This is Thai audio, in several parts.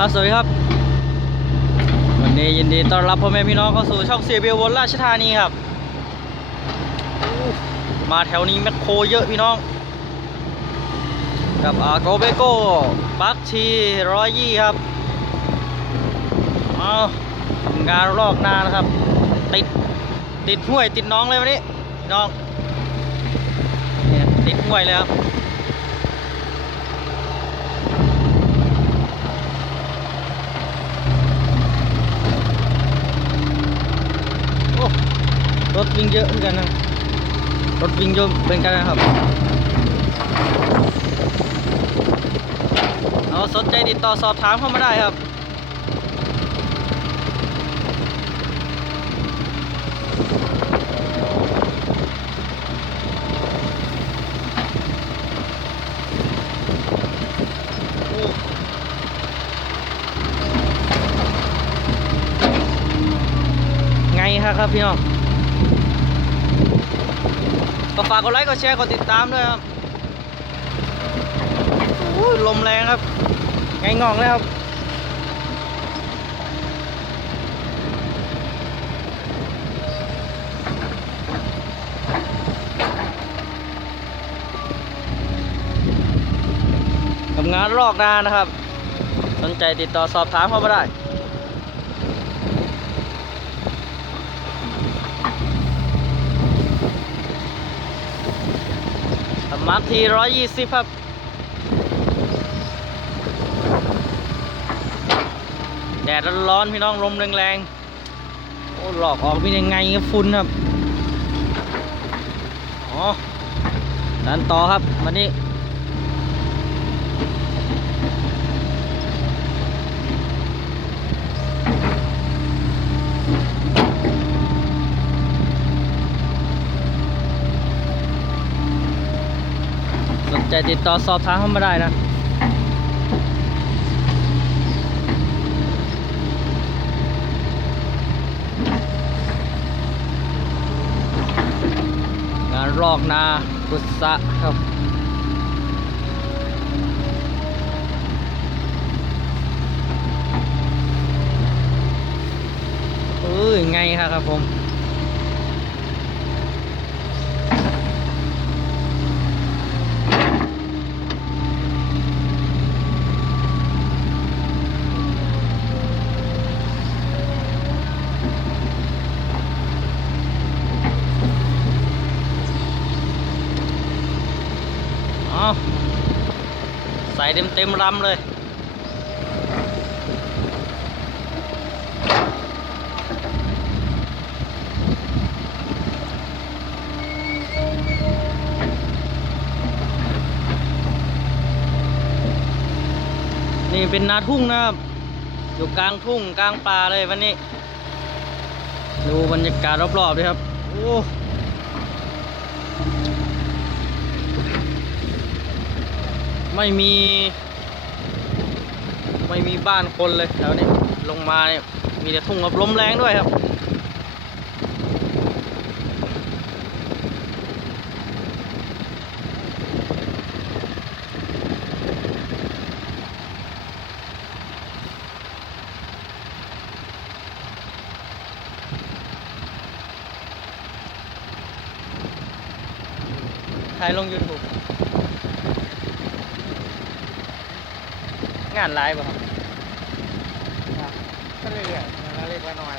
ครับสวัสดีครับ วันนี้ยินดีต้อนรับพ่อแม่พี่น้องเข้าสู่ช่องเสียเบลวนราชธานีครับ มาแถวนี้แมคโครเยอะพี่น้อง กับอาโกเบโก้บักชีร้อยยี่ครับเอาทำงานลอกหน้านะครับ ติดติดห้วยติดน้องเลยวันนี้น้อง ติดห้วยเลยครับ โอ้รถ วิ่งเยอะเหมือนกันนะรถวิ่งเยอะเป็นกันนะครับเอาสนใจติดต่อสอบถามเข้ามาได้ครับโอ้ไงครับครับพี่น้อง ก็ฝากกดไลค์กดแชร์กดติดตามด้วยครับโอ้ลมแรงครับ ไงงองเลยครับทำงานลอกนานะครับ สนใจติดต่อสอบถามเข้ามาได้ มัครทีร้อยยี่สิบครับแดดร้อนๆพี่น้องลมแรงๆโอ้หลอกออกเป็นยังไงครับฟุ้นครับอ๋อดันต่อครับวันนี้ สนใจติดต่อสอบถามเข้ามาได้นะงานลอกนากุศะครับเออไงครับครับผม เอาใส่เต็มเต็มๆลำเลย นี่เป็นนาทุ่งนะครับ อยู่กลางทุ่งกลางป่าเลยวันนี้ ดูบรรยากาศรอบๆด้วยครับ โอ้ ไม่มี ไม่มีบ้านคนเลยแถวนี้ลงมาเนี่ยมีแต่ทุ่งกับลมแรงด้วยครับถ่ายลง YouTube งานไลฟ์ป่ะครับก็เลยเนี่ยเราเรียกว่าน้อย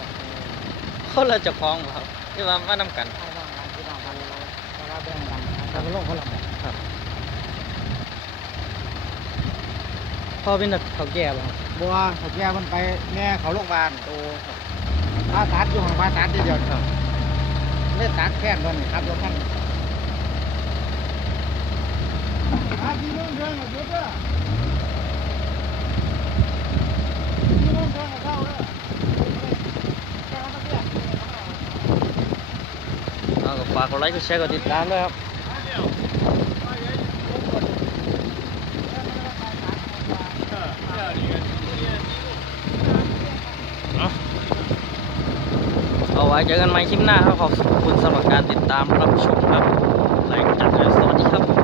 คนเราจะคล้องป่ะครับที่ว่าว่านำกันให้น้องกันพี่น้องกันเราเราแบ่งกันแต่ไม่ลงคนละหมดครับพ่อเป็นนักเขาแก่ป่ะครับบัวเขาแก้มันไปแม่เขาโรงพยาบาลโตผ่าตัดอยู่ของผ่าตัดทีเดียวครับเลือดตัดแค่นตอนนี้ครับรถท่านหาที่นู่นเรื่องหยุดเด้อที่นู่นเรื่องเข้าเด้อ เอากกดไลค์กดแชร์กดติดตามด้วยครับเอาเอาไว้เจอกันใหม่คลิปหน้าครับขอบคุณสำหรับการติดตามรับชมครับแรงจัดเลยส